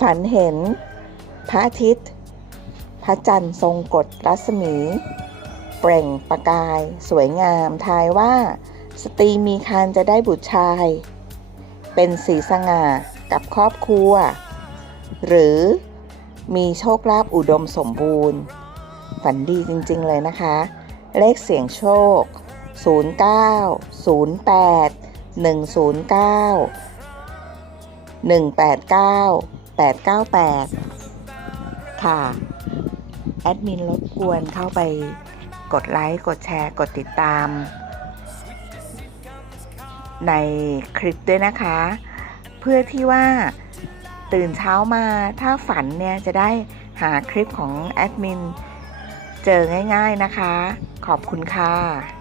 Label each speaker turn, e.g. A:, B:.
A: ฝันเห็น พระอาทิตย์ พระจันทร์ทรงกฎรัศมี เปล่งประกาย สวยงามทายว่า สตรีมีคันจะได้บุตรชาย เป็นสีสง่ากับครอบครัว หรือมีโชคลาภอุดมสมบูรณ์ ฝันดีจริงๆเลยนะคะ เลขเสียงโชค 09 08 109 189 898 ค่ะ แอดมินรบกวนเข้าไปกดไลค์ กดแชร์ กดติดตาม ในคลิปด้วยนะคะ เพื่อที่ว่าตื่นเช้ามาถ้าฝันเนี่ย จะได้หาคลิปของแอดมินเจอง่าย ๆนะคะ ขอบคุณค่ะ